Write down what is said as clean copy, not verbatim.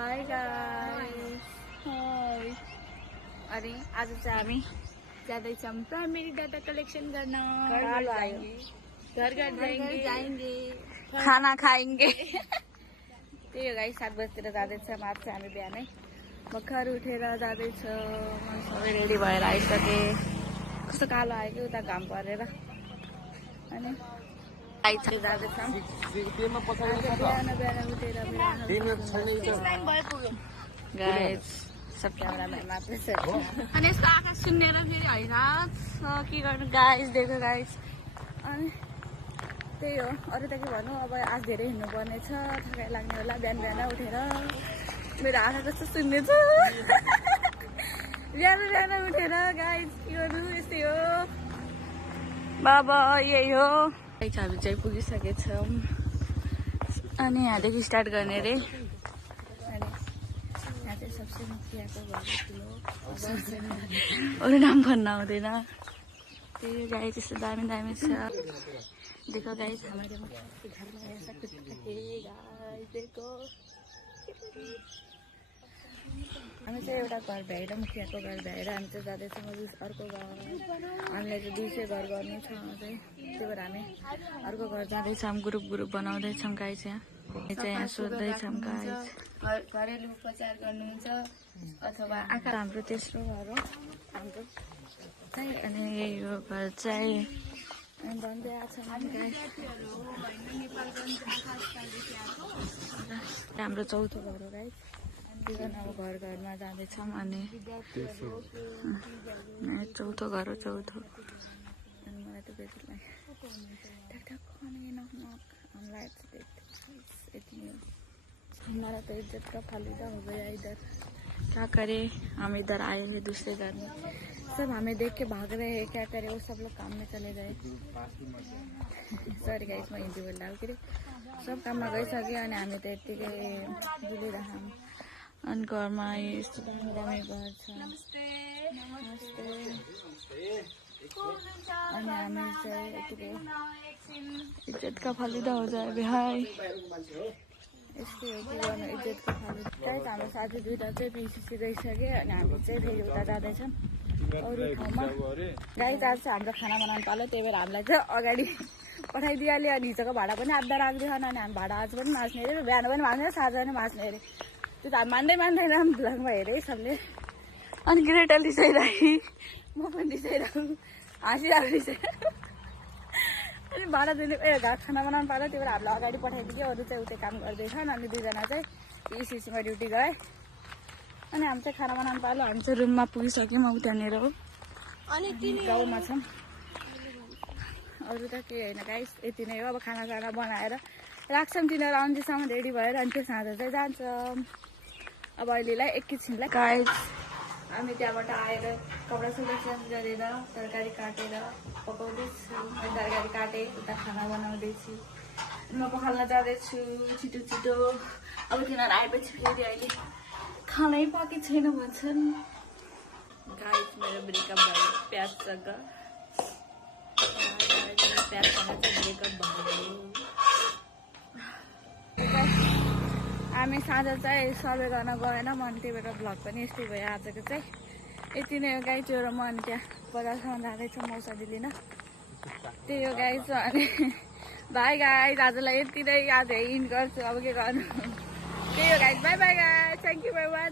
high guys high अनि आज चाहिँ हामी जाँदैछौँ प्राइमेरी डाटा कलेक्सन गर्न घर जाएंगे खाना खाएंगे त्यही हो गाइस 7 बजेतिर जाँदैछौँ आज चाहिँ हामी बिहानै भर्खर उठेर जाँदैछौँ सबै रेडी भएर आइसके कस्तो कालो आयो कि उता घाम परेर अनि जाँदैछौँ बिहान उठेर गाइस सब क्यामेराम्यान मात्रै छ अनि यसको आँखा सुन्नेर फेरि होइन के गर्नु गाइस देखो गाइस अनि त्यही हो अरू त के भन्नु अब आज धेरै हिँड्नुपर्ने छ थकाइ लाग्ने होला बिहान उठेर मेरो आँखा कस्तो सुन्ने छ बिहान उठेर गाइस के गर्नु यस्तै हो बाबा यही हो हामी चाहिँ पुगिसकेछौँ अनि यहाँदेखि स्टार्ट गर्ने रे सबसे मुखियाको घर अरू नाम भन्न आउँदैन त्यही गाई त्यस्तो दामी दामी छ देखो गाइस हमारे मुखिया के घर में ऐसा कुछ गाइस देखो हामी चाहिँ एउटा घर भ्याएर मुखियाको घर भ्याएर हामी चाहिँ जाँदैछौँ अर्को घर हामीले चाहिँ दिउँसो घर गर्नु छ अझै त्यही भएर हामी अर्को घर जाँदैछौँ ग्रुप बनाउँदैछौँ गाइस यहाँ सोध्दैछौँ गाइस घरेलु उपचार गर्नुहुन्छ अथवा आँखा हाम्रो तेस्रो घर हो हाम्रो चाहिँ अनि यही हो घर चाहिँ भन्दै आएको हाम्रो चौथो घर हो गाइस दुईजना अब घरमा जाँदैछौँ अनि चौथो घर हो चौथो अनि मलाई त बेसी लाग्यो हमारा तो इज्जत का फालूदा हो गया इधर क्या करे हम इधर आए हैं दूसरे घर में सब हमें देख के भाग रहे हैं क्या करे वो सब लोग काम में चले गए सॉरी गाइस मैं हिंदी बोल रहा हूँ सब काम में गइसक्यो अनि हामी त यतिकै बुलिरहेछौँ अनि घरमा यस्तो दामी दामी घर छ नमस्ते अनि हामी चाहिँ यतिकै इज्जत का फालूदा हो जाए भाइ यस्तै हो के गर्नु इज्जतको फालूदा गाइस हाम्रो साथी दुईटा चाहिँ पिसिसी गइसक्यो अनि हामी चाहिँ फेरि उता जाँदैछौँ अरू ठाउँमा गाइस आज चाहिँ हाम्रो खाना बनाउनु पालो त्यही भएर हामीलाई चाहिँ अगाडि पठाइदिइहाल्यो अनि हिजोको भाडा पनि आधा राख्दैन अनि हामी भाडा आज पनि मास्ने अरे बिहान पनि मास्ने साँझ पनि मास्ने अरे त्यो त हामी मान्दैन भ्लगमा हेरेँ सबले अनि ग्रेटा रिसाइरहे म पनि रिसाइरहेको हाँसिरहेको अनि भाडा दिने खाना बनाउनु पालो त्यही भएर हामीलाई अगाडि पठाइदियो अरू चाहिँ उतै काम गर्दैछन् अनि दुईजना चाहिँ इसिसीमा ड्युटी गए अनि हामी चाहिँ खाना बनाउनु पालो हामी चाहिँ रुममा पुगिसक्यौँ अब त्यहाँनिर हो अनि गाउँमा छौँ अरू त के होइन गाइस यति नै हो अब खाना बनाएर राख्छौँ तिनीहरू आउँदैसम्म रेडी भएर अनि त्यो साँझ चाहिँ जान्छौँ अब अहिलेलाई एकैछिनलाई गाइस हामी त्यहाँबाट आएर कपडा सपडा चेन्ज गरेर तरकारी काटेर पकाउँदैछु अनि तरकारी काटेँ उता खाना बनाउँदैछु म पखाल्न जाँदैछु छिटो अब तिनीहरू आएपछि फेरि अहिले खानै पाके छैन भन्छन् गाइस मेरो ब्रेकअप भयो प्याजसँग प्याजसँग चाहिँ ब्रेकअप भयो हामी साँझ चाहिँ सर्वे गर्न गएन मन त्यही भएर भ्लग पनि यस्तै भयो आजको चाहिँ यति नै हो गाई त्यो र म अनि त्यहाँ बजारसम्म जाँदैछु मौसमी लिन त्यही हो गाई छ अनि बाई गाई आजलाई यति नै आज हिँड गर्छु अब के गर्नु त्यही हो गाई बाई गाई थ्याङ्क यू भेरी मच